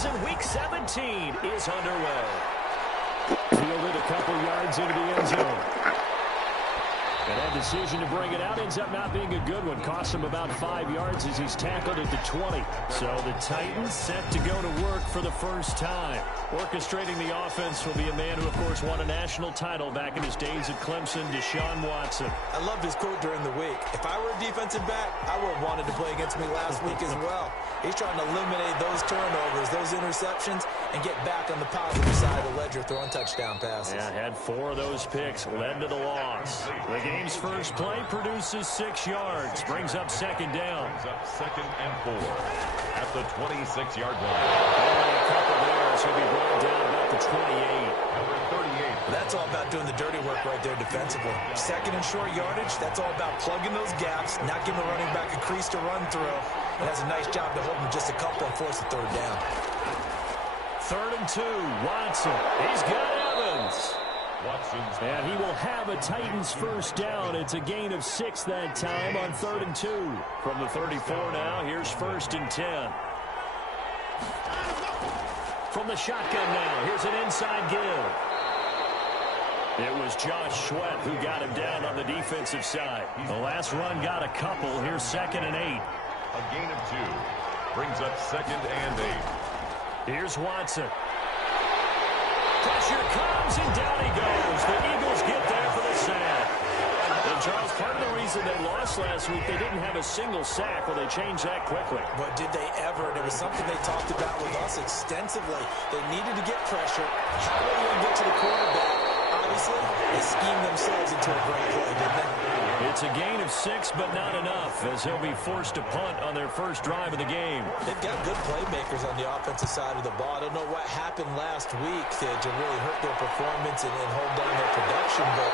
season. Week 17 is underway. Fielded a couple yards into the end zone. And that decision to bring it out ends up not being a good one. Costs him about 5 yards as he's tackled at the 20. So the Titans set to go to work for the first time. Orchestrating the offense will be a man who, of course, won a national title back in his days at Clemson, Deshaun Watson. I loved his quote during the week. If I were a defensive back, I would have wanted to play against me last week as well. He's trying to eliminate those turnovers, those interceptions, and get back on the positive side of the ledger throwing touchdown passes. Yeah, had 4 of those picks, led to the loss. The game's first play produces 6 yards, brings up second down. Brings up 2nd and 4 at the 26-yard line. Only a couple there, so he'll be brought down about the 28. Number 38. That's all about doing the dirty work right there defensively. 2nd and short yardage, that's all about plugging those gaps, not giving the running back a crease to run through. And that's a nice job to hold him just a couple and force the 3rd down. 3rd and 2, Watson. He's got Evans. Watson's. And he will have a Titans first down. It's a gain of 6 that time on 3rd and 2. From the 34 now, here's 1st and 10. From the shotgun now, here's an inside give. It was Josh Sweat who got him down on the defensive side. The last run got a couple. Here's 2nd and 8. A gain of 2. Brings up 2nd and 8. Here's Watson. Pressure comes, and down he goes. The Eagles get there for the sack. And, Charles, part of the reason they lost last week, they didn't have a single sack. Well, they changed that quickly. But did they ever? And it was something they talked about with us extensively. They needed to get pressure. How are they going to get to the quarterback? Obviously, they schemed themselves into a great play, didn't they? It's a gain of 6, but not enough, as he'll be forced to punt on their first drive of the game. They've got good playmakers on the offensive side of the ball. I don't know what happened last week to really hurt their performance and hold down their production, but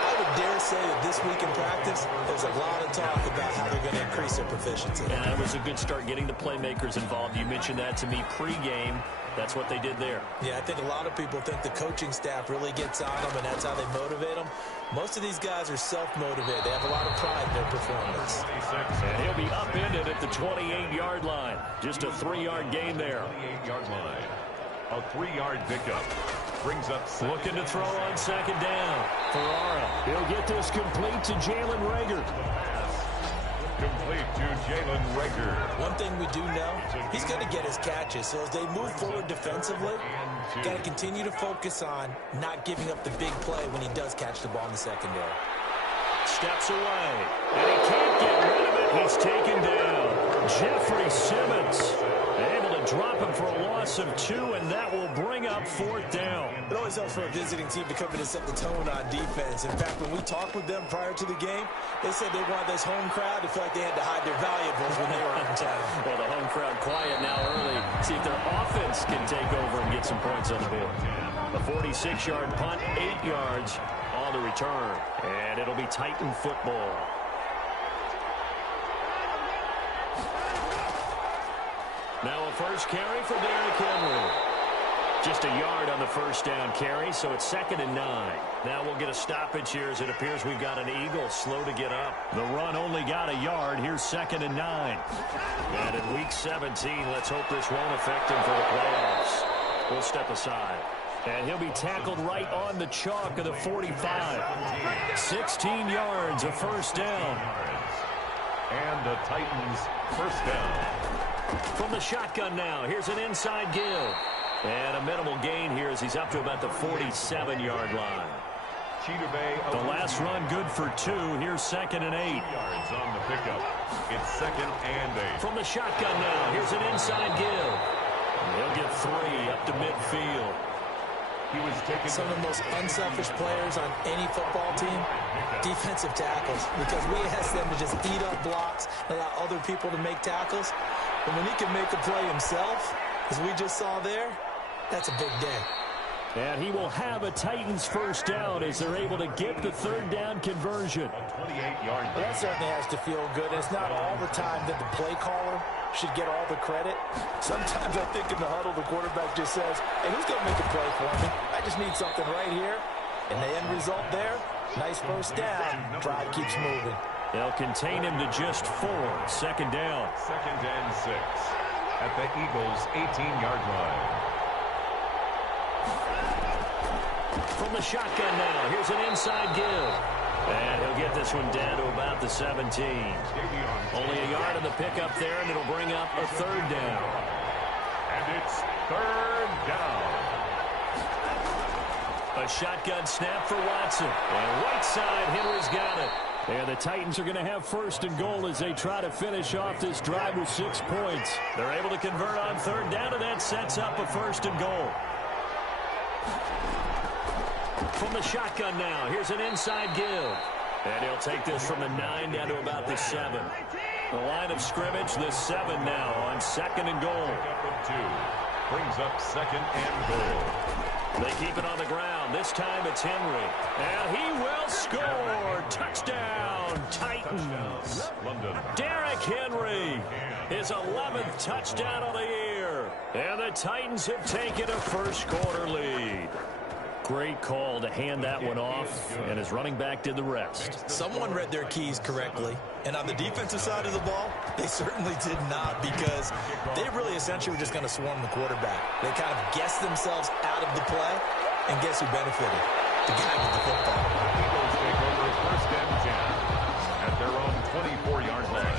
I would dare say that this week in practice, there's a lot of talk about how they're going to increase their proficiency. And that was a good start, getting the playmakers involved. You mentioned that to me pregame. That's what they did there. Yeah, I think a lot of people think the coaching staff really gets on them, and that's how they motivate them. Most of these guys are self-motivated. They have a lot of pride in their performance. And he'll be upended at the 28-yard line. Just a 3-yard gain there. 28-yard line. A 3-yard pickup. Brings up 2nd. Looking to throw on 2nd down. Ferrara. He'll get this complete to Jalen Reagor. Complete to Jalen Reagor. One thing we do know, he's going to get his catches. So as they move forward defensively, got to continue to focus on not giving up the big play when he does catch the ball in the secondary. Steps away, and he can't get rid of it. He's taken down. Jeffrey Simmons able to drop him for a loss of 2, and that will bring up 4th down. It always helps for a visiting team to come in and set the tone on defense. In fact, when we talked with them prior to the game, they said they wanted this home crowd to feel like they had to hide their valuables when they were in town. Well, the home crowd quiet now early. See if their offense can take over and get some points on the board. A 46-yard punt, 8 yards on the return. And it'll be Titan football. Now a first carry for Derrick Henry. Just a yard on the first down carry, so it's 2nd and 9. Now we'll get a stoppage here as it appears we've got an Eagle slow to get up. The run only got a yard. Here's 2nd and 9. And in week 17, let's hope this won't affect him for the playoffs. We'll step aside. And he'll be tackled right on the chalk of the 45. 16 yards, a first down. And the Titans first down. From the shotgun now, here's an inside give. And a minimal gain here as he's up to about the 47-yard line. The last run good for 2. Here's 2nd and 8. Yards on the pickup. It's 2nd and 8. From the shotgun now, here's an inside give. He'll get 3 up to midfield. He was taking some of the most unselfish players on any football team, defensive tackles, because we ask them to just eat up blocks, allow other people to make tackles. But when he can make a play himself, as we just saw there, that's a big day. And he will have a Titans first down as they're able to get the 3rd down conversion. 28-yard. Well, that certainly has to feel good. And it's not all the time that the play caller should get all the credit. Sometimes I think in the huddle, the quarterback just says, hey, who's going to make a play for me? I just need something right here. And the end result there, nice first down. Drive keeps moving. They'll contain him to just 4. 2nd down. 2nd and 6. at the Eagles' 18-yard line. From the shotgun now, here's an inside give. And he'll get this one down to about the 17. Only a yard on the pickup there, and it'll bring up a third down. And it's third down. A shotgun snap for Watson. And right side, Henry's got it. And the Titans are going to have first and goal as they try to finish off this drive with 6 points. They're able to convert on third down, and that sets up a first and goal. From the shotgun now, here's an inside give. And he'll take this from the 9 down to about the 7. The line of scrimmage, the 7 now on second and goal. Pickup of 2. Brings up second and goal. They keep it on the ground. This time it's Henry. And he will score. Touchdown, Titans. London. Derrick Henry, his 11th touchdown of the year. And the Titans have taken a first quarter lead. Great call to hand that one off, and his running back did the rest. Someone read their keys correctly, and on the defensive side of the ball, they certainly did not, because they really essentially were just going to swarm the quarterback. They kind of guessed themselves out of the play, and guess who benefited? The guy with the football. Eagles take over first and 10 at their own 24-yard line.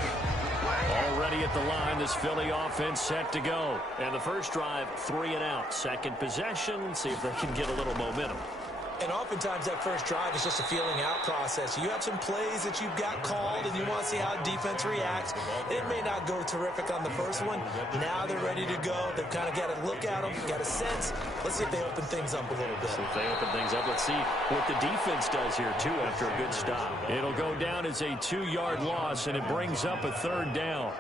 Already at the line, this Philly offense set to go. And the first drive, 3 and out. Second possession, see if they can get a little momentum. And oftentimes that first drive is just a feeling out process. You have some plays that you've got called, and you want to see how defense reacts. It may not go terrific on the first one. Now they're ready to go. They've kind of got to look at them, got a sense. Let's see if they open things up a little bit. So if they open things up, let's see what the defense does here, too, after a good stop. It'll go down as a 2-yard loss, and it brings up a third down.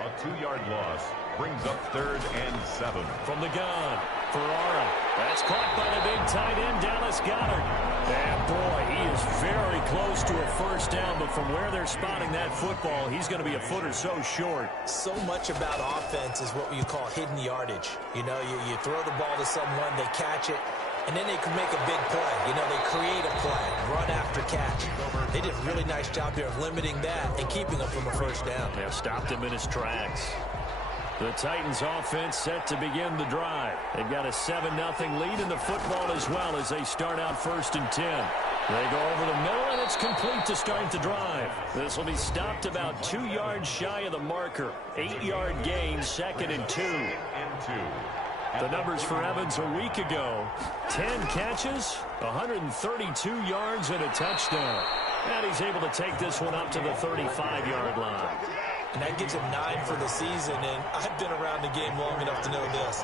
A 2-yard loss brings up third and 7. From the gun, Ferrara. That's caught by the big tight end, Dallas Goedert. And boy, he is very close to a first down, but from where they're spotting that football, he's going to be a foot or so short. So much about offense is what you call hidden yardage. You know, you throw the ball to someone, they catch it, and then they can make a big play. You know, they create a play, run after catch. They did a really nice job here of limiting that and keeping him from a first down. They have stopped him in his tracks. The Titans offense set to begin the drive. They've got a 7-0 lead in the football as well as they start out first and 10. They go over the middle, and it's complete to start the drive. This will be stopped about 2 yards shy of the marker. 8-yard gain, second and 2. The numbers for Evans a week ago: 10 catches, 132 yards, and a touchdown. And he's able to take this one up to the 35-yard line. And that gives him 9 for the season, and I've been around the game long enough to know this.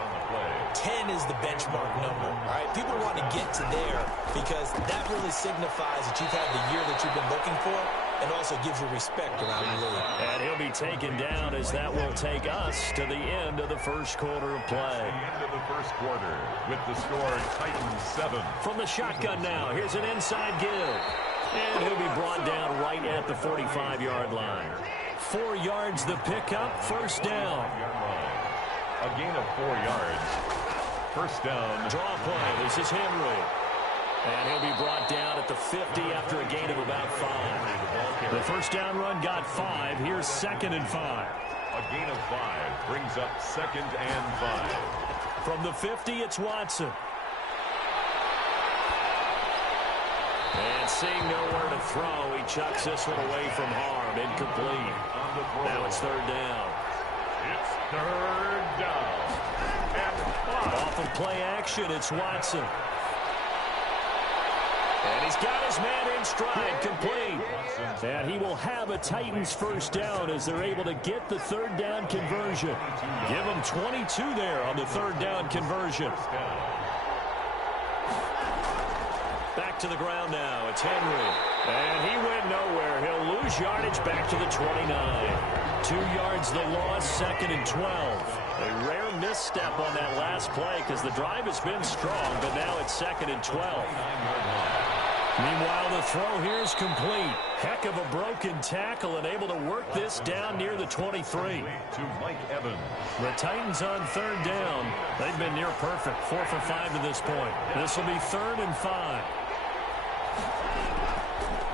10 is the benchmark number, all right? People want to get to there because that really signifies that you've had the year that you've been looking for, and also gives you respect around the league. And he'll be taken down as that will take us to the end of the first quarter of play. The end of the first quarter with the score Titans 7. From the shotgun now, here's an inside give. And he'll be brought down right at the 45-yard line. 4 yards the pickup, first down. A gain of 4 yards. First down. Draw play, this is Henry. And he'll be brought down at the 50 after a gain of about 5. The first down run got 5. Here's second and 5. A gain of 5 brings up second and 5. From the 50, it's Watson. And seeing nowhere to throw, he chucks this one away from harm. Incomplete. Now it's third down. It's third down. And 5. Off of play action, it's Watson. And he's got his man in stride, complete. And he will have a Titans first down as they're able to get the third down conversion. Give them 22 there on the third down conversion. Back to the ground now. It's Henry. And he went nowhere. He'll lose yardage back to the 29. 2 yards the loss, second and 12. A rare misstep on that last play because the drive has been strong, but now it's second and 12. Meanwhile, the throw here is complete. Heck of a broken tackle and able to work this down near the 23. To Mike Evans. The Titans on third down. They've been near perfect. 4 for 5 to this point. This will be third and 5.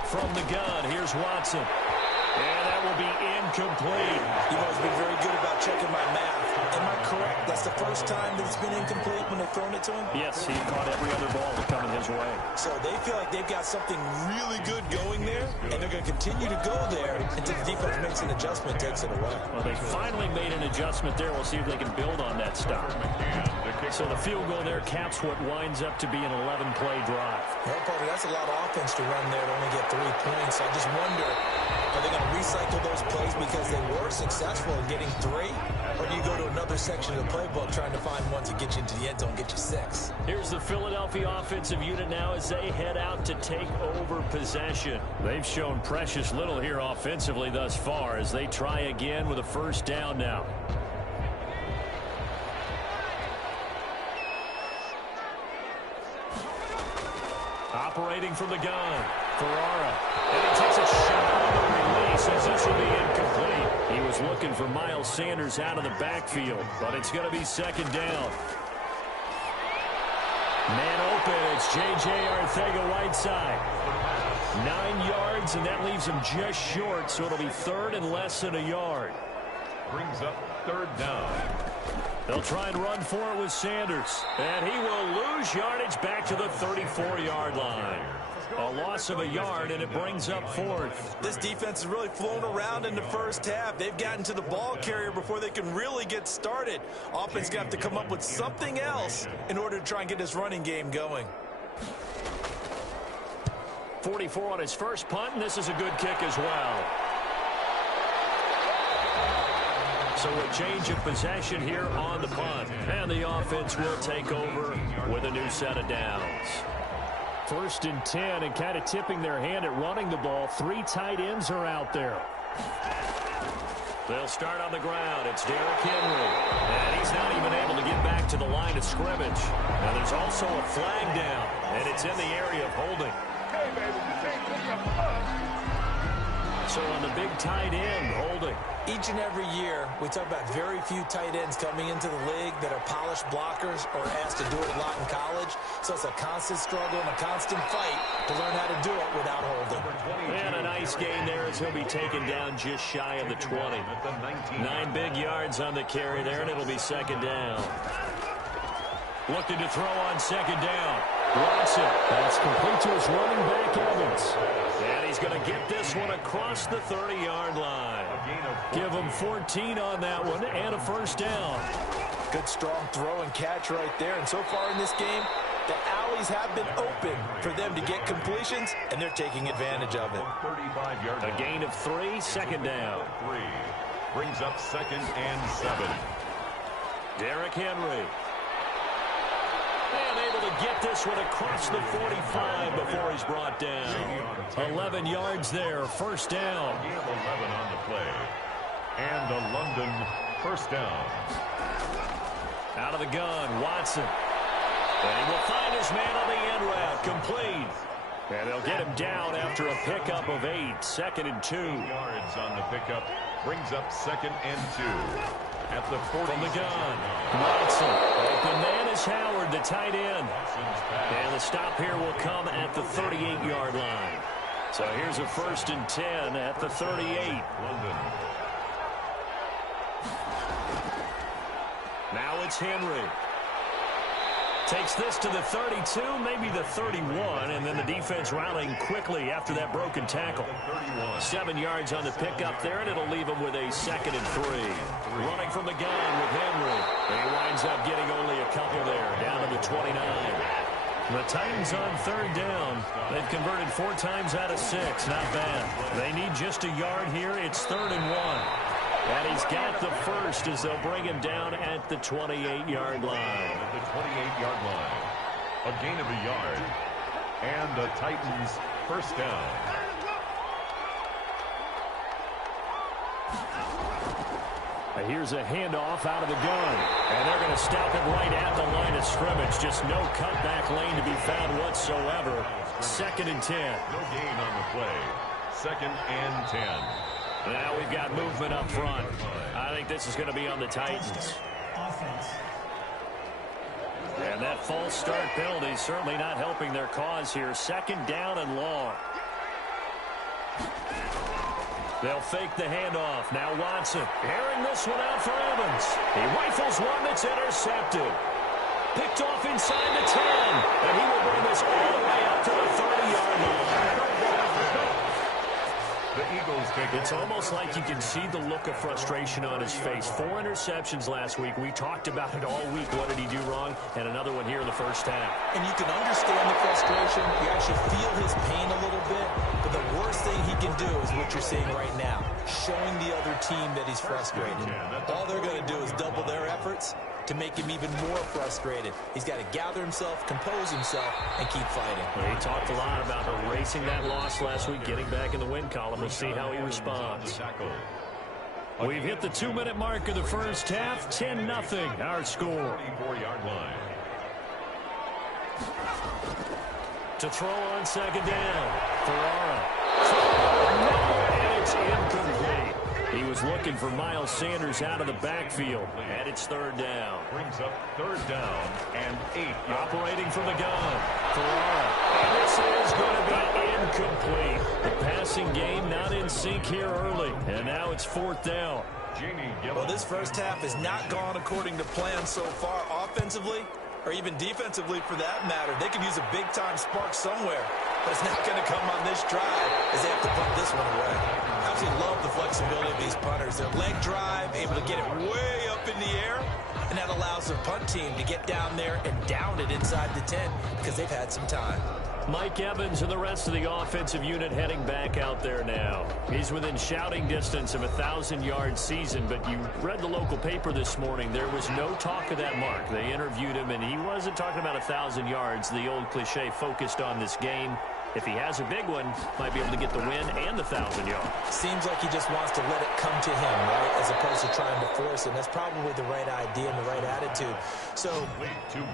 From the gun, here's Watson. And that will be incomplete. You've always been very good about checking my math. Am I correct? That's the first time that it's been incomplete when they've thrown it to him? Yes, he caught every other ball that coming his way. So they feel like they've got something really good going there, and they're going to continue to go there until the defense makes an adjustment, takes it away. Well, they finally made an adjustment there. We'll see if they can build on that stop. So the field goal there caps what winds up to be an 11-play drive. Well, Parker, that's a lot of offense to run there to only get 3 points. I just wonder, are they going to recycle those plays because they were successful in getting 3? Or do you go to another section of the playbook trying to find one to get you into the end zone, get you 6? Here's the Philadelphia offensive unit now as they head out to take over possession. They've shown precious little here offensively thus far as they try again with a first down now. Operating from the gun, Ferrara. And he takes a shot on the release as this will be incomplete. He was looking for Miles Sanders out of the backfield, but it's going to be second down. Man open, it's J.J. Arcega-Whiteside. 9 yards, and that leaves him just short, so it'll be third and less than a yard. Brings up third down. They'll try and run for it with Sanders. And he will lose yardage back to the 34-yard line. A loss of a yard, and it brings up fourth. This defense has really flown around in the first half. They've gotten to the ball carrier before they can really get started. Offense got to come up with something else in order to try and get this running game going. 44 on his first punt, and this is a good kick as well. So a change of possession here on the punt. And the offense will take over with a new set of downs. First and 10, and kind of tipping their hand at running the ball. 3 tight ends are out there. They'll start on the ground. It's Derrick Henry. And he's not even able to get back to the line of scrimmage. Now there's also a flag down, and it's in the area of holding. Hey, baby, you can't pick up us. So on the big tight end, holding. Each and every year, we talk about very few tight ends coming into the league that are polished blockers or asked to do it a lot in college. So it's a constant struggle and a constant fight to learn how to do it without holding. And a nice gain there as he'll be taken down just shy of the 20. 9 big yards on the carry there, and it'll be second down. Looking to throw on second down. Watson. That's complete to his running back, Evans. And he's going to get this one across the 30-yard line. Give him 14 on that one and a first down. Good strong throw and catch right there. And so far in this game, the alleys have been open for them to get completions, and they're taking advantage of it. A gain of 3, second down. 3 brings up second and 7. Derrick Henry. And able to get this one across the 45 before he's brought down. 11 yards there, first down. 11 on the play. And a London first down. Out of the gun, Watson. And he will find his man on the end route, complete. And they'll get him down after a pickup of 8, second and 2. Yards on the pickup brings up second and 2. At the 40. From the gun, Watson. Open man is Howard, the tight end. And the stop here will come at the 38-yard line. So here's a first and 10 at the 38. London. Now it's Henry. Takes this to the 32, maybe the 31, and then the defense rallying quickly after that broken tackle. 7 yards on the pickup there, and it'll leave him with a second and 3. Running from the gun with Henry. And he winds up getting only a couple there, down to the 29. The Titans on third down. They've converted 4 times out of 6. Not bad. They need just a yard here. It's third and 1. And he's got the first as they'll bring him down at the 28-yard line. At the 28-yard line. A gain of a yard. And the Titans first down. Here's a handoff out of the gun. And they're going to stop it right at the line of scrimmage. Just no cutback lane to be found whatsoever. Second and 10. No gain on the play. Second and 10. Now we've got movement up front. I think this is going to be on the Titans. And that false start penalty certainly not helping their cause here. Second down and long. They'll fake the handoff. Now Watson airing this one out for Evans. He rifles one that's intercepted. Picked off inside the 10. And he will bring this all the way up to the 30-yard line. The Eagles take it. It's almost like you can see the look of frustration on his face. 4 interceptions last week. We talked about it all week. What did he do wrong? And another one here in the first half. And you can understand the frustration. You actually feel his pain a little bit. But the worst thing he can do is what you're seeing right now, showing the other team that he's frustrated. All they're going to do is double their efforts to make him even more frustrated. He's got to gather himself, compose himself, and keep fighting. Well, he talked a lot about erasing that loss last week, getting back in the win column. We'll see how he responds. We've hit the 2-minute mark of the first half. 10-0, our score. 44-yard line. To throw on second down. Ferrara. And it's incomplete. He was looking for Miles Sanders out of the backfield. And it's third down. Brings up third down and 8. Operating from the gun. Ferrara. And this is going to be incomplete. The passing game not in sync here early. And now it's fourth down. Well, this first half has not gone according to plan so far offensively, or even defensively for that matter. They could use a big-time spark somewhere, but it's not going to come on this drive as they have to punt this one away. I absolutely love the flexibility of these punters. Their leg drive, able to get it way up in the air, and that allows their punt team to get down there and down it inside the 10 because they've had some time. Mike Evans and the rest of the offensive unit heading back out there now. He's within shouting distance of a 1,000-yard season, but you read the local paper this morning. There was no talk of that mark. They interviewed him, and he wasn't talking about 1,000 yards. The old cliche focused on this game. If he has a big one, might be able to get the win and the 1,000 yards. Seems like he just wants to let it come to him, right, as opposed to trying to force it. That's probably the right idea and the right attitude. So,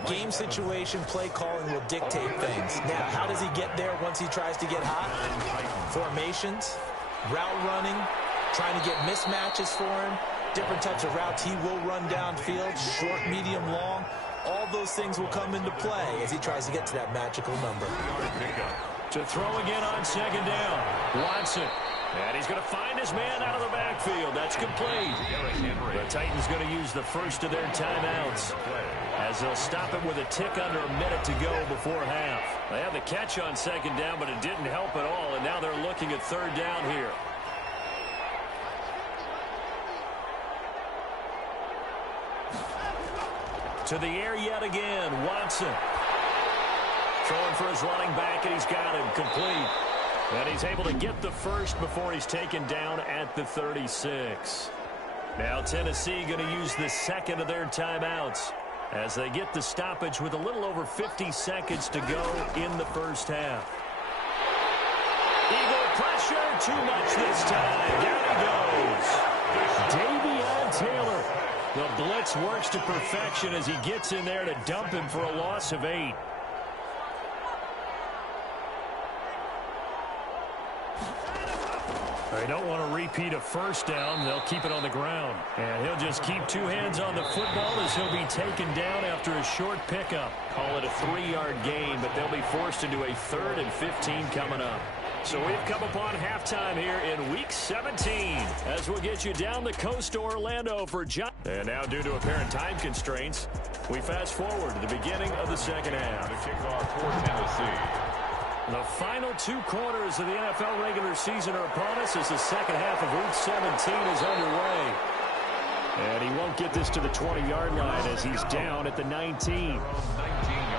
game situation, play calling will dictate things. Now, how does he get there once he tries to get hot? Formations, route running, trying to get mismatches for him, different types of routes he will run downfield, short, medium, long. All those things will come into play as he tries to get to that magical number. To throw again on second down. Watson. And he's going to find his man out of the backfield. That's complete. The Titans going to use the first of their timeouts as they'll stop him with a tick under a minute to go before half. They have the catch on second down, but it didn't help at all, and now they're looking at third down here. To the air yet again. Watson. Throwing for his running back, and he's got him complete. And he's able to get the first before he's taken down at the 36. Now Tennessee going to use the second of their timeouts as they get the stoppage with a little over 50 seconds to go in the first half. Eagle pressure, too much this time. Down he goes. Davion Taylor. The blitz works to perfection as he gets in there to dump him for a loss of 8. They don't want to repeat a first down. They'll keep it on the ground. And he'll just keep 2 hands on the football as he'll be taken down after a short pickup. Call it a 3-yard gain, but they'll be forced into a 3rd and 15 coming up. So we've come upon halftime here in Week 17 as we'll get you down the coast to Orlando for John. And now, due to apparent time constraints, we fast forward to the beginning of the second half. The kickoff for Tennessee. The final 2 quarters of the NFL regular season are upon us as the second half of Week 17 is underway. And he won't get this to the 20-yard line as he's down at the 19.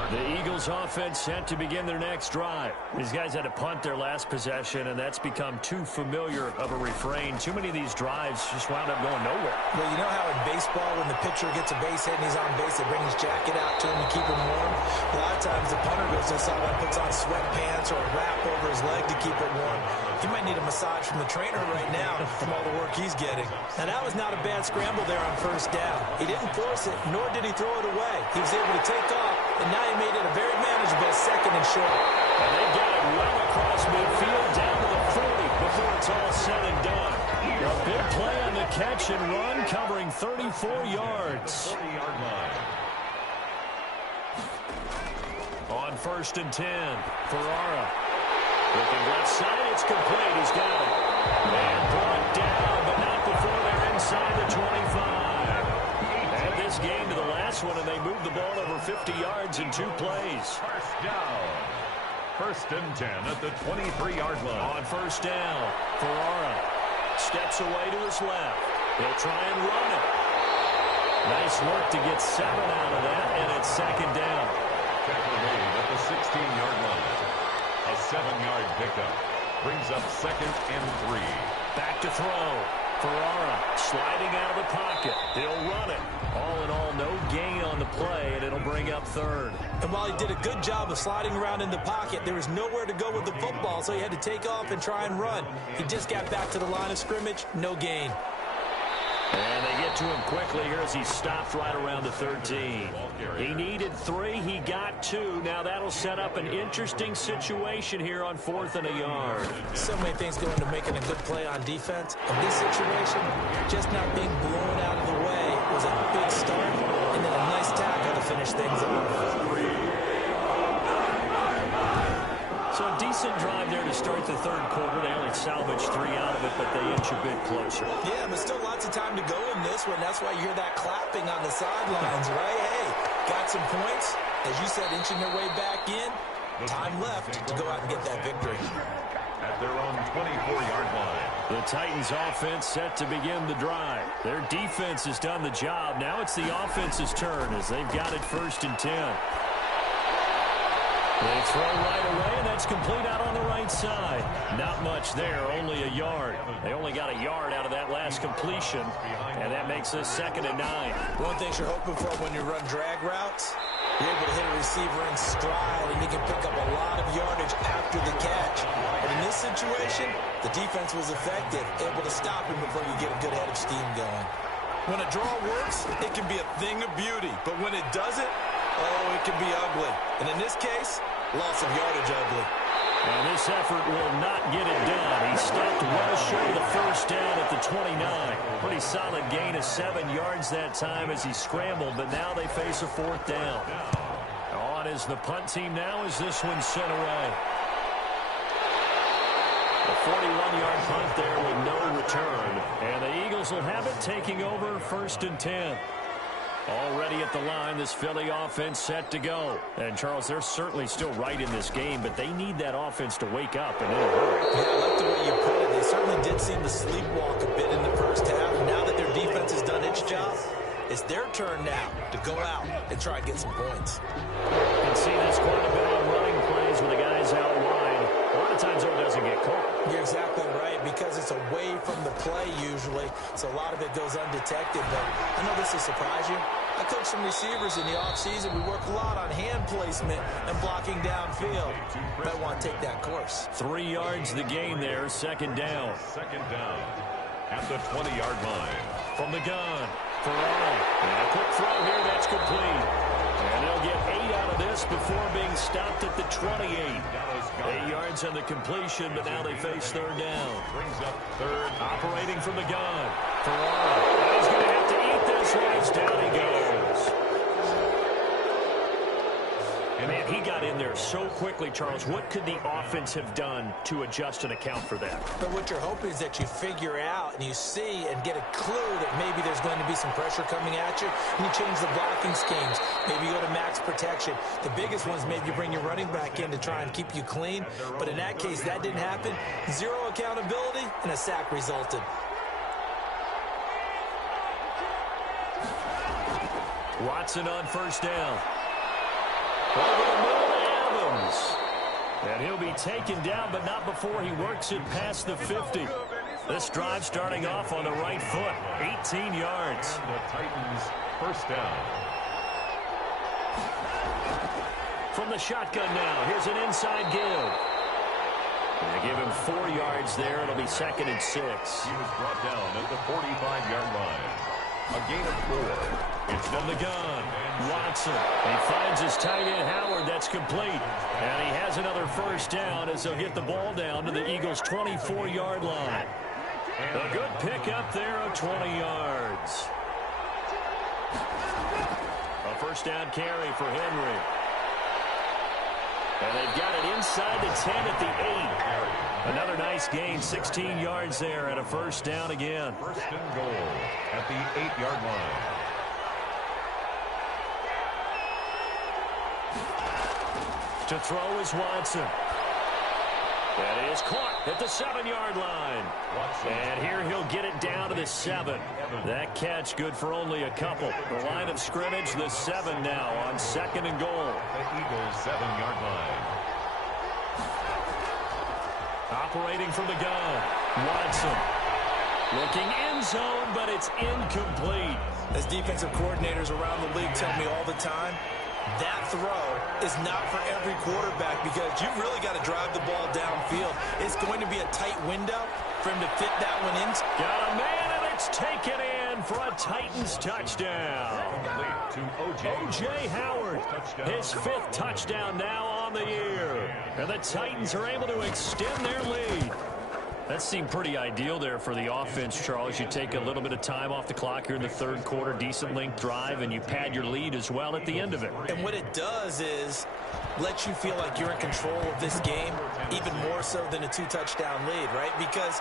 The Eagles offense set to begin their next drive. These guys had to punt their last possession, and that's become too familiar of a refrain. Too many of these drives just wound up going nowhere. Well, you know how in baseball when the pitcher gets a base hit and he's on base, they bring his jacket out to him to keep him warm? A lot of times the punter goes to the sideline, puts on sweatpants or a wrap over his leg to keep it warm. He might need a massage from the trainer right now from all the work he's getting. Now, that was not a bad scramble there on first down. He didn't force it, nor did he throw it away. He was able to take off, and now he made it a very manageable 2nd and short. And they got it well across midfield down to the 40 before it's all said and done. A big play on the catch and run, covering 34 yards. 40-yard line. On 1st and 10, Ferrara. Looking left side, it's complete. He's got it. And brought 50 yards in 2 plays. First down. 1st and 10 at the 23-yard line. On first down, Ferrara steps away to his left. He'll try and run it. Nice work to get 7 out of that, and it's 2nd down. Tackle made at the 16-yard line. A 7-yard pickup brings up 2nd and 3. Back to throw. Ferrara sliding out of the pocket. He'll run it. All in all, no gain on the play, and it'll bring up 3rd. And while he did a good job of sliding around in the pocket, there was nowhere to go with the football, so he had to take off and try and run. He just got back to the line of scrimmage, no gain. And they get to him quickly here as he stopped right around the 13. He needed 3. He got 2. Now that'll set up an interesting situation here on 4th and a yard. So many things go into making a good play on defense. In this situation, just not being blown out of the way was a big start, and then a nice tackle to finish things off. So a decent drive there to start the 3rd quarter. They only salvaged 3 out of it, but they inch a bit closer. Yeah, but still lots of time to go in this one. That's why you hear that clapping on the sidelines, right? Hey, got some points. As you said, inching their way back in. Time left to go out and get that victory. At their own 24-yard line. The Titans offense set to begin the drive. Their defense has done the job. Now it's the offense's turn as they've got it 1st and 10. They throw right away, and that's complete out on the right side. Not much there, only a yard. They only got a yard out of that last completion, and that makes this 2nd and 9. One thing you're hoping for when you run drag routes, you're able to hit a receiver in stride, and you can pick up a lot of yardage after the catch. But in this situation, the defense was effective, able to stop him before you get a good head of steam going. When a draw works, it can be a thing of beauty. But when it doesn't, oh, it can be ugly. And in this case, loss of yardage ugly. And this effort will not get it done. He stopped well short of the 1st down at the 29. Pretty solid gain of 7 yards that time as he scrambled, but now they face a 4th down. On is the punt team now as this one's sent away. A 41-yard punt there with no return. And the Eagles will have it, taking over 1st and 10. Already at the line, this Philly offense set to go. And, Charles, they're certainly still right in this game, but they need that offense to wake up and in a hurry. Yeah, I like the way you put it. They certainly did seem to sleepwalk a bit in the 1st half. Now that their defense has done its job, it's their turn now to go out and try and get some points. You can see this quite a bit on running plays with the guys out wide. A lot of times it doesn't get caught. You're exactly right, because it's away from the play usually, so a lot of it goes undetected. But I know this will surprise you. I coach some receivers in the offseason. We work a lot on hand placement and blocking downfield. Might want to take that course. 3 yards the gain there, 2nd down. 2nd down at the 20-yard line. From the gun, Ferrara. And a quick throw here, that's complete. And they'll get 8 out of this before being stopped at the 28. 8 yards on the completion, but now they face 3rd down. Brings up 3rd. Operating from the gun, Ferrara. And he's going to have to eat this one. It's down he goes. And man, he got in there so quickly, Charles. What could the offense have done to adjust and account for that? But what you're hoping is that you figure out and you see and get a clue that maybe there's going to be some pressure coming at you, and you change the blocking schemes. Maybe you go to max protection. The biggest ones, maybe you bring your running back in to try and keep you clean. But in that case, that didn't happen. 0 accountability, and a sack resulted. Watson on 1st down. Over the middle to Adams. And he'll be taken down, but not before he works it past the 50. This drive starting off on the right foot. 18 yards. And the Titans 1st down. From the shotgun now, here's an inside give. They give him 4 yards there. It'll be 2nd and 6. He was brought down at the 45-yard line. A gain of 4. It's from the gun. Watson. He finds his tight end, Howard. That's complete. And he has another 1st down as they'll get the ball down to the Eagles' 24-yard line. A good pickup there of 20 yards. A 1st down carry for Henry. And they've got it inside the 10 at the 8. Another nice gain, 16 yards there, and a 1st down again. 1st and goal at the 8-yard line. To throw is Watson. That is caught at the 7-yard line. And here he'll get it down to the 7. That catch good for only a couple. The line of scrimmage, the 7 now on 2nd and goal. The Eagles' 7-yard line. Operating from the gun, Watson. Looking end zone, but it's incomplete. As defensive coordinators around the league tell me all the time, that throw is not for every quarterback because you've really got to drive the ball downfield. It's going to be a tight window for him to fit that one in. Got a man, and it's taken in for a Titans touchdown. To O.J. Howard, his 5th touchdown now on the year. And the Titans are able to extend their lead. That seemed pretty ideal there for the offense, Charles. You take a little bit of time off the clock here in the 3rd quarter, decent length drive, and you pad your lead as well at the end of it. And what it does is let you feel like you're in control of this game, even more so than a 2-touchdown lead, right? Because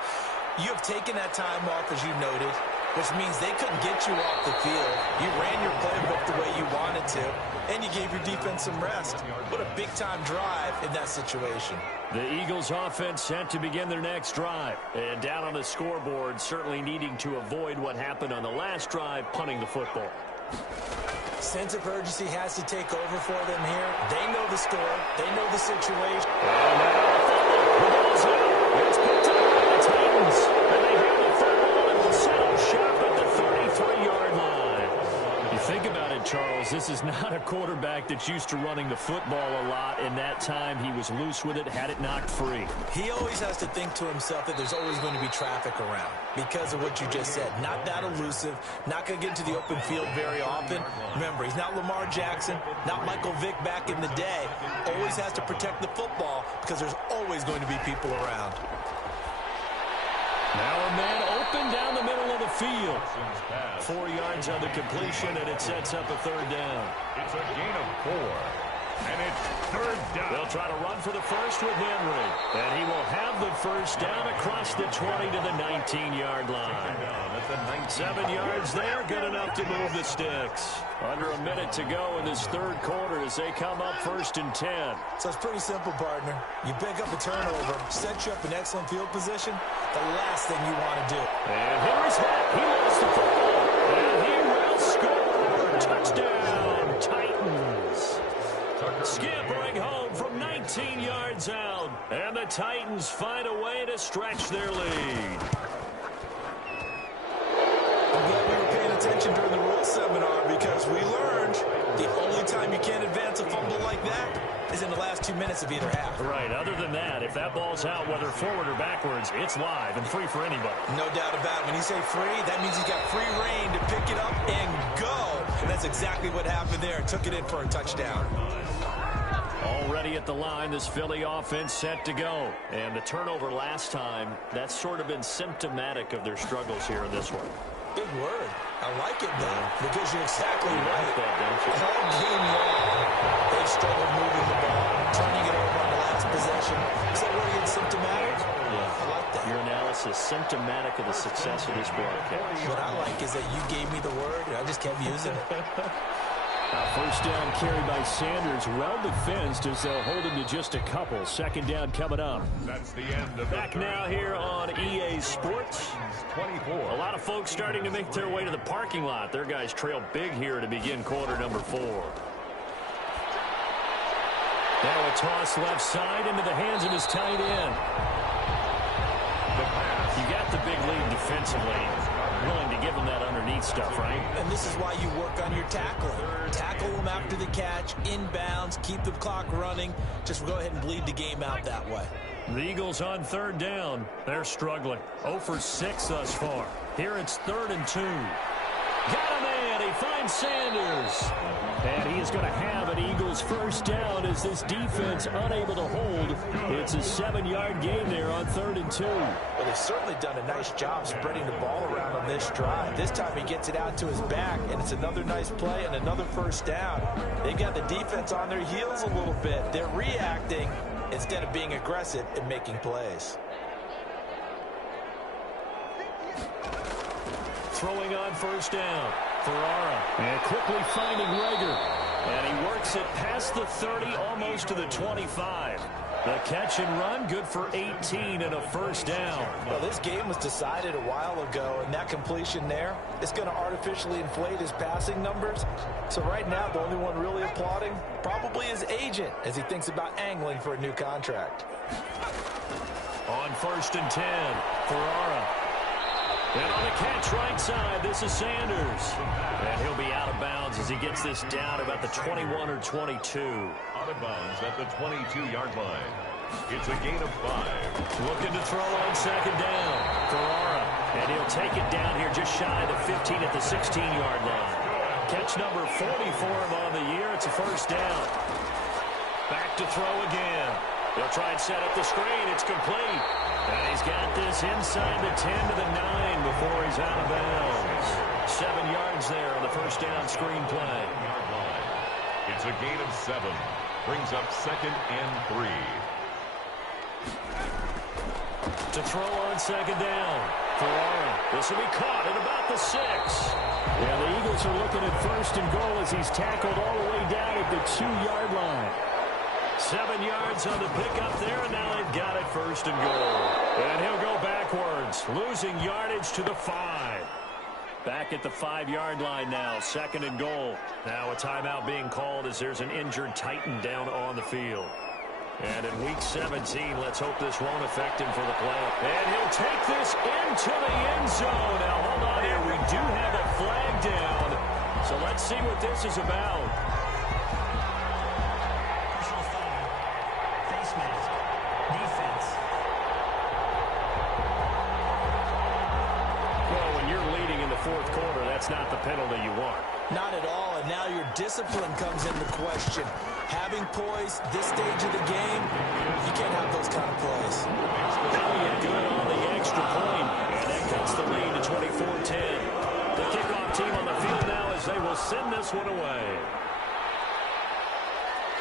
you have taken that time off, as you noted, which means they couldn't get you off the field. You ran your playbook the way you wanted to, and you gave your defense some rest. What a big-time drive in that situation. The Eagles offense set to begin their next drive. And down on the scoreboard, certainly needing to avoid what happened on the last drive, punting the football. Sense of urgency has to take over for them here. They know the score. They know the situation. And now the ball's out. It's picked up by the Titans. And they have the football and will set up shop at the 33-yard line. You think about it, Charles, this is not a quarterback that's used to running the football a lot. In that time, he was loose with it, had it knocked free. He always has to think to himself that there's always going to be traffic around because of what you just said. Not that elusive, not going to get into the open field very often. Remember, he's not Lamar Jackson, not Michael Vick back in the day. Always has to protect the football because there's always going to be people around. Now a man open down the middle of the field. 4 yards on the completion, and it sets up a 3rd down. It's a gain of 4. And it's 3rd down. They'll try to run for the first with Henry. And he will have the first down across the 20 to the 19-yard line. 7 yards there, good enough to move the sticks. Under a minute to go in this 3rd quarter as they come up 1st and 10. So it's pretty simple, partner. You pick up a turnover, set you up in excellent field position, the last thing you want to do. And Henry's hit. He lost the football. And he will score. Touchdown, Titans. Scampering home from 19 yards out. And the Titans find a way to stretch their lead. I'm glad we were paying attention during the rules seminar because we learned the only time you can't advance a fumble like that is in the last 2 minutes of either half. Right. Other than that, if that ball's out, whether forward or backwards, it's live and free for anybody. No doubt about it. When you say free, that means he's got free reign to pick it up and go. And that's exactly what happened there. Took it in for a touchdown. Already at the line, this Philly offense set to go. And the turnover last time, that's sort of been symptomatic of their struggles here in this one. Big word. I like it, though, because you're exactly right. That, don't you? All game long, they've struggled moving the ball, turning it over on the last possession. Is that where it's symptomatic? Yeah. I like that. Your analysis symptomatic of the success of this broadcast. What I like is that you gave me the word, and I just kept using it. First down carry by Sanders, well defensed as they'll hold him to just a couple. 2nd down coming up. That's the end of Back now here on EA Sports. 24. A lot of folks starting to make their way to the parking lot. Their guys trail big here to begin quarter number 4. Now a toss left side into the hands of his tight end. You got the big lead defensively. Willing to give him that underneath stuff, right? And this is why you work on your tackling. Tackle them after the catch, inbounds, keep the clock running. Just go ahead and bleed the game out that way. The Eagles on 3rd down. They're struggling. 0 for 6 thus far. Here it's 3rd and 2. Got a man. He finds Sanders. And he is going to have an Eagles first down as this defense unable to hold. It's a 7-yard gain there on 3rd and 2. Well, they've certainly done a nice job spreading the ball around on this drive. This time he gets it out to his back, and it's another nice play and another first down. They've got the defense on their heels a little bit. They're reacting instead of being aggressive and making plays. Throwing on first down. Ferrara. And quickly finding Rager. And he works it past the 30, almost to the 25. The catch and run, good for 18 and a first down. Well, this game was decided a while ago, and that completion there is going to artificially inflate his passing numbers. So right now, the only one really applauding probably his agent as he thinks about angling for a new contract. On 1st and 10, Ferrara. And on the catch right side, this is Sanders. And he'll be out of bounds as he gets this down about the 21 or 22. Out of bounds at the 22-yard line. It's a gain of 5. Looking to throw on 2nd down. Ferrara. And he'll take it down here just shy of the 15 at the 16-yard line. Catch number 40 for him on the year. It's a first down. Back to throw again. They'll try and set up the screen. It's complete. And he's got this inside the 10 to the 9 before he's out of bounds. 7 yards there on the first down screen play. It's a gain of 7. Brings up 2nd and 3. To throw on 2nd down. Ferrara. This will be caught at about the 6. Yeah, the Eagles are looking at 1st and goal as he's tackled all the way down at the 2-yard line. 7 yards on the pickup there, and now they've got it 1st and goal. And he'll go backwards, losing yardage to the 5. Back at the 5-yard line now, 2nd and goal. Now a timeout being called as there's an injured Titan down on the field. And in Week 17, let's hope this won't affect him for the play. And he'll take this into the end zone. Now hold on here, we do have a flag down. So let's see what this is about. Fourth quarter, that's not the penalty you want. Not at all, and now your discipline comes into question. Having poise this stage of the game, you can't have those kind of plays. Elliott good on the extra point, and that cuts the lead to 24-10. The kickoff team on the field now as they will send this one away.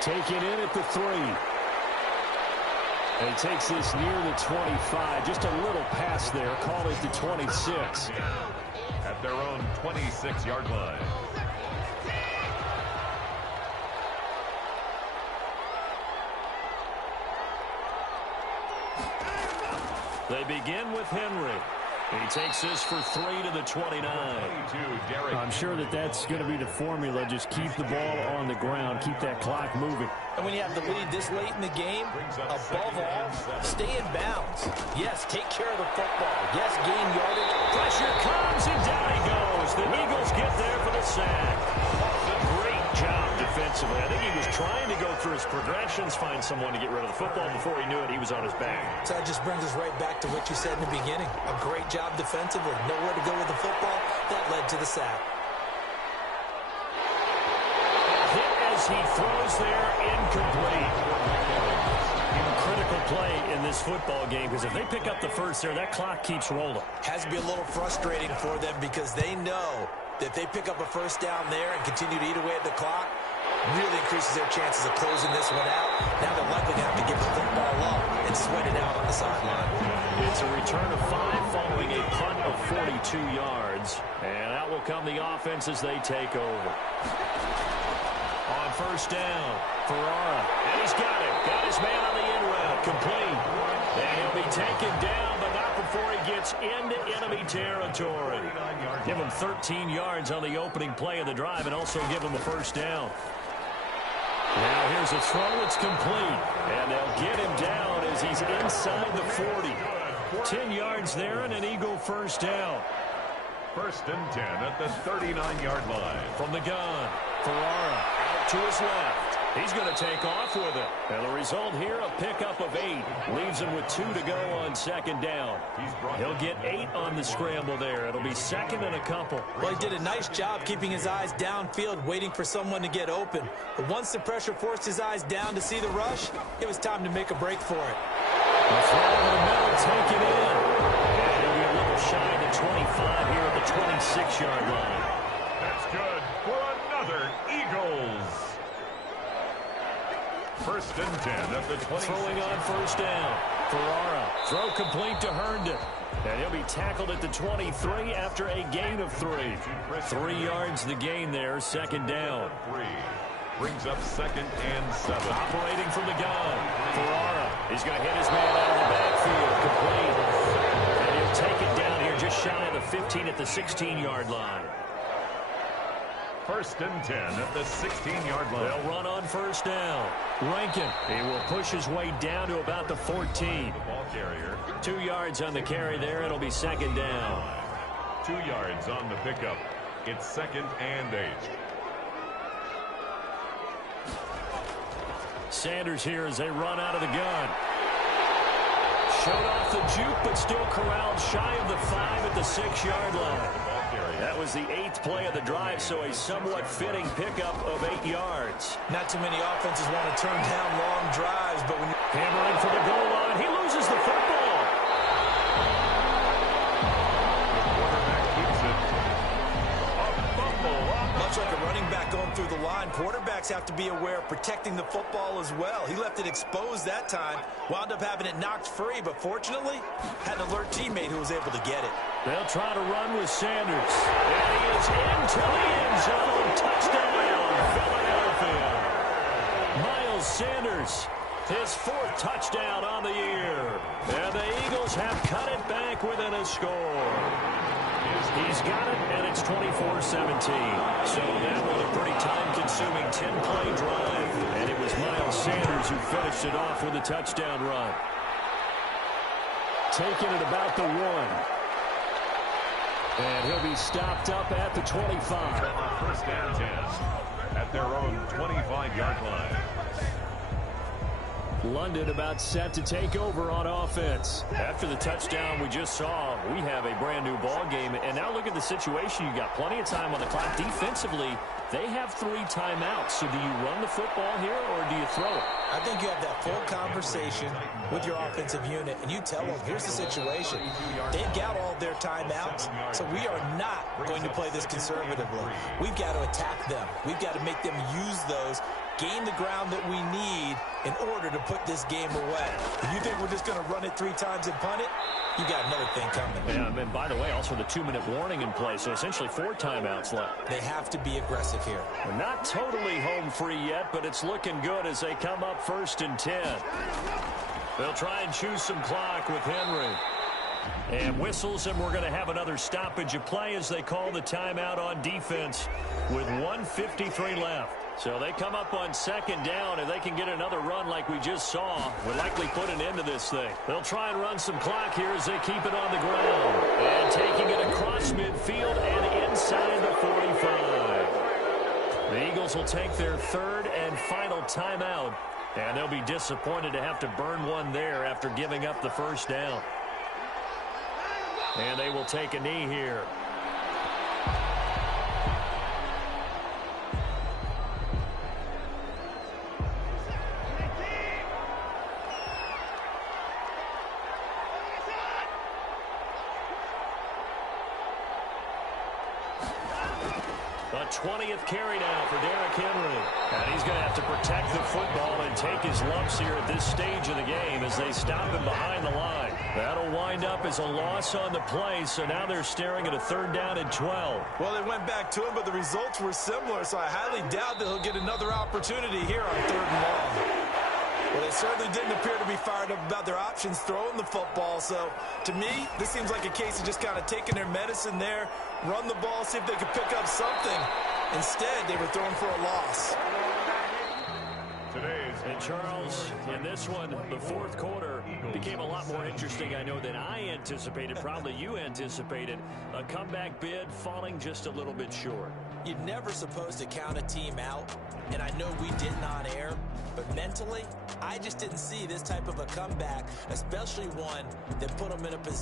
Take it in at the 3. And he takes this near the 25. Just a little pass there. Call it the 26. At their own 26-yard line. They begin with Henry. He takes this for 3 to the 29. I'm sure that's going to be the formula. Just keep the ball on the ground. Keep that clock moving. And when you have the lead this late in the game, above all, stay in bounds. Yes, take care of the football. Yes, gain yardage. Pressure comes, and down he goes. The Eagles get there for the sack. Great job defensively. I think he was trying to go through his progressions, find someone to get rid of the football. Before he knew it, he was on his back. So that just brings us right back to what you said in the beginning. A great job defensively. Nowhere to go with the football. That led to the sack. Hit as he throws there, incomplete. Critical play in this football game, because if they pick up the first there, that clock keeps rolling. Has to be a little frustrating for them because they know that if they pick up a first down there and continue to eat away at the clock, really increases their chances of closing this one out. Now they're likely going to have to give the football up and sweat it out on the sideline. It's a return of 5 following a punt of 42 yards. And out will come the offense as they take over. On first down, Ferrara. And he's got it. Got his man on the end route. Complete. And he'll be taken down, but not before he gets into enemy territory. Give him 13 yards on the opening play of the drive and also give him the first down. Now here's a throw. It's complete. And they'll get him down as he's inside the 40. 10 yards there and an Eagle first down. 1st and 10 at the 39-yard line. From the gun, Ferrara out to his left. He's going to take off with it. And the result here, a pickup of 8. Leaves him with 2 to go on 2nd down. He'll get 8 on the scramble there. It'll be 2nd and a couple. Well, he did a nice job keeping his eyes downfield, waiting for someone to get open. But once the pressure forced his eyes down to see the rush, it was time to make a break for it. The throw over the middle, take it in. And he'll be a little shy of the 25 here at the 26-yard line. That's good for another Eagles. 1st and 10 at the 20. Throwing on first down. Ferrara. Throw complete to Herndon. And he'll be tackled at the 23 after a gain of 3. 3 yards the gain there, 2nd down. brings up 2nd and 7. Operating from the gun. Ferrara. He's going to hit his man out of the backfield. Complete. And he'll take it down here just shy of the 15 at the 16-yard line. 1st and 10 at the 16-yard line. They'll run on 1st down. Rankin. He will push his way down to about the 14. The ball carrier. 2 yards on the carry there. It'll be 2nd down. 2 yards on the pickup. It's 2nd and 8. Sanders here as they run out of the gun. Showed off the juke, but still corralled shy of the 5 at the 6-yard line. That was the 8th play of the drive, so a somewhat fitting pickup of 8 yards. Not too many offenses want to turn down long drives, but when you Hammering for the goal line, he loses the football. The quarterback keeps it. A fumble. much like a running back going through the line, quarterbacks have to be aware of protecting the football as well. He left it exposed that time, wound up having it knocked free, but fortunately, had an alert teammate who was able to get it. They'll try to run with Sanders. And he is into the end zone. Touchdown, Philadelphia. Miles Sanders, his 4th touchdown on the year. And the Eagles have cut it back within a score. He's got it, and it's 24-17. So that was a pretty time-consuming 10-play drive. And it was Miles Sanders who finished it off with a touchdown run. Taking it about the 1. And he'll be stopped up at the 25. 1st and 10 at their own 25-yard line. London about set to take over on offense. After the touchdown we just saw, we have a brand new ball game. And now look at the situation. You got plenty of time on the clock. Defensively, they have 3 timeouts. So do you run the football here or do you throw it? I think you have that full conversation with your offensive unit, and you tell them, here's the situation. They've got all their timeouts, so we are not going to play this conservatively. We've got to attack them. We've got to make them use those, gain the ground that we need in order to put this game away. If you think we're just going to run it 3 times and punt it, you got another thing coming. Yeah, and by the way, also the 2-minute warning in play, so essentially 4 timeouts left. They have to be aggressive here. They're not totally home free yet, but it's looking good as they come up 1st and 10. They'll try and choose some clock with Henry. And whistles, and we're going to have another stoppage of play as they call the timeout on defense with 1:53 left. So they come up on 2nd down. If they can get another run like we just saw, we'll likely put an end to this thing. They'll try and run some clock here as they keep it on the ground. And taking it across midfield and inside the 45. The Eagles will take their 3rd and final timeout. And they'll be disappointed to have to burn one there after giving up the 1st down. And they will take a knee here. A 20th carry now for Derrick Henry. And he's going to have to protect the football and take his lumps here at this stage of the game as they stop him behind the line. That'll wind up as a loss on the play, so now they're staring at a 3rd down and 12. Well, they went back to him, but the results were similar, so I highly doubt that he'll get another opportunity here on 3rd and long. Well, they certainly didn't appear to be fired up about their options throwing the football. So, to me, this seems like a case of just kind of taking their medicine there, run the ball, see if they could pick up something. Instead, they were throwing for a loss. And Charles, in this one, the 4th quarter became a lot more interesting, I know, than I anticipated. Probably you anticipated. A comeback bid falling just a little bit short. You're never supposed to count a team out, and I know we didn't on air, but mentally, I just didn't see this type of a comeback, especially one that put them in a position